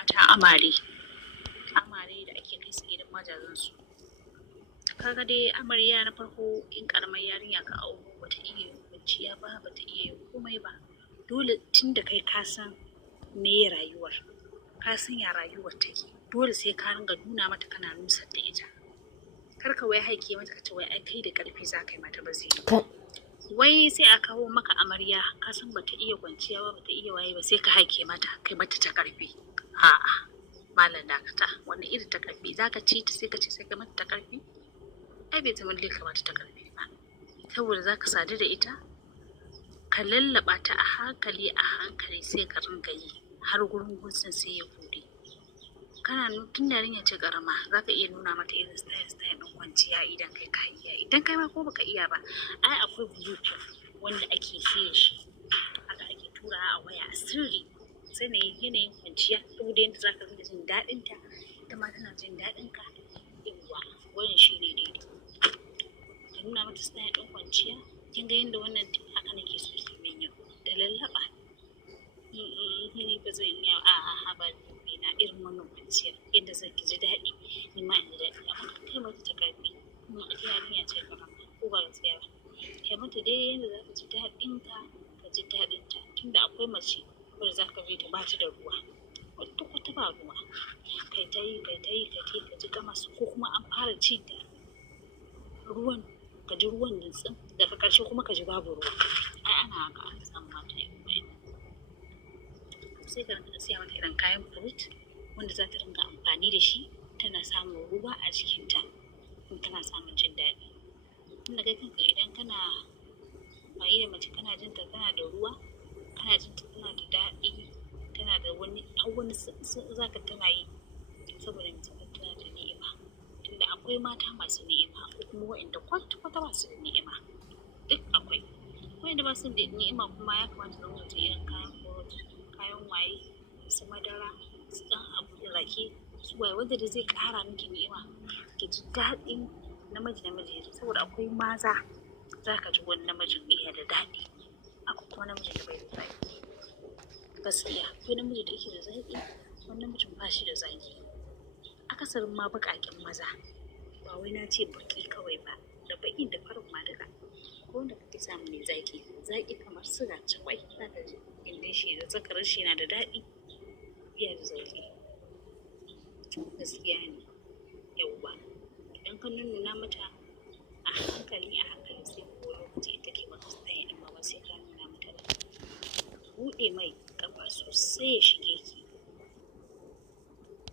mata amare da ake kai su gidan mazajensu. Kaga dai amarya na farko in karamar yarinya ka auro bata iya yin kwanciya ba, bata iya yin komai ba. Dole tunda kai ka san me rayuwar, ka san ya rayuwar take, dole sai ka ringa nuna mata kana nusar da ita. Kar ka wai haike mata ka ce wai ai kai da karfi za ka yi mata ba zai yi. Wai sai a kawo maka amarya ka san bata iya kwanciya ba, bata iya waye ba, sai ka haike mata kai mata ta karfi. A'a malam dakata, wani iri ta karfi zaka ci ta sai ka ce sai ka mata ta karfi? Ai bai zama ka mata ta karfi ba, saboda zaka sadu da ita ka lallaba ta a hankali sai ka ringa yi har gurin gunsun sai ya bude. Kana tun yarinya ce karama zaka iya nuna mata irin style din kwanciya idan kai ka iya, idan kai ma ko baka iya ba ai akwai bluetooth wanda ake siye shi haka ake tura a waya a sirri, sai na yanayin kwanciya saboda yadda zaka ringa jin daɗin ta ita ma tana jin daɗin ka. Yawwa wannan shine daidai, ka nuna mata style din kwanciya. Kin ga yadda wannan haka nake so ki min yau da lallaba. Ni ba zan iya a ba na irin wannan kwanciyar yadda zan ji daɗi ni ma in ji daɗi, amma kai mata ta karfi kuma ita yarinya ce karama ko ba gaskiya ba. Kai mata dai yadda za ka ji daɗin ka ji daɗin ta, tunda akwai mace wadda za ka je ta ba ta da ruwa, kwata ba ruwa, kai ta yi ka ji gamas, ko kuma an fara ci da ruwan ka ji ruwan nutsin daga ƙarshe kuma ka ji babu ruwa. Ai ana haka an samu mata yin wayan. Sai ka rinka siya mata irin kayan fruit wanda za ta ringa amfani da shi tana samun ruwa a jikinta in tana samun jin daɗi. Tunda kai kanka idan kana amfani da mace kana jin ta tana da ruwa, kana jin ta tana da daɗi, tana da wani zaka tana yi saboda mace tana da ni'ima. Tunda akwai mata masu ni'ima ko kuma waɗanda kwata ba su da ni'ima, duk akwai. Waɗanda ba su da ni'ima kuma ya kamata su ringa irin kayan fruit, kayan waye, su madara, su ɗan abu da rake, su waye wanda da zai ƙara miki ni'ima ki ji daɗin namiji saboda akwai maza za ka ji wani namijin iya da daɗi, akwai kuma namijin da bai da zaƙi. Gaskiya akwai namiji da yake da zaƙi, wani namijin ba shi da zaƙi. Akasarin ma baƙaƙen maza, ba wai na ce baƙi kawai ba, da baƙin da farin ma duka. Ko wanda kake samu mai zaƙi kamar suga cakwai, za ka ji gindin shi da zakarin shi na da daɗi, iya da zaƙi. Gaskiya ne, yawwa. Idan ka nuna mata a hankali sai ko lokaci ita ke maka style amma ba sai ka nuna mata ba. Buɗe mai ƙafa sosai ya shiga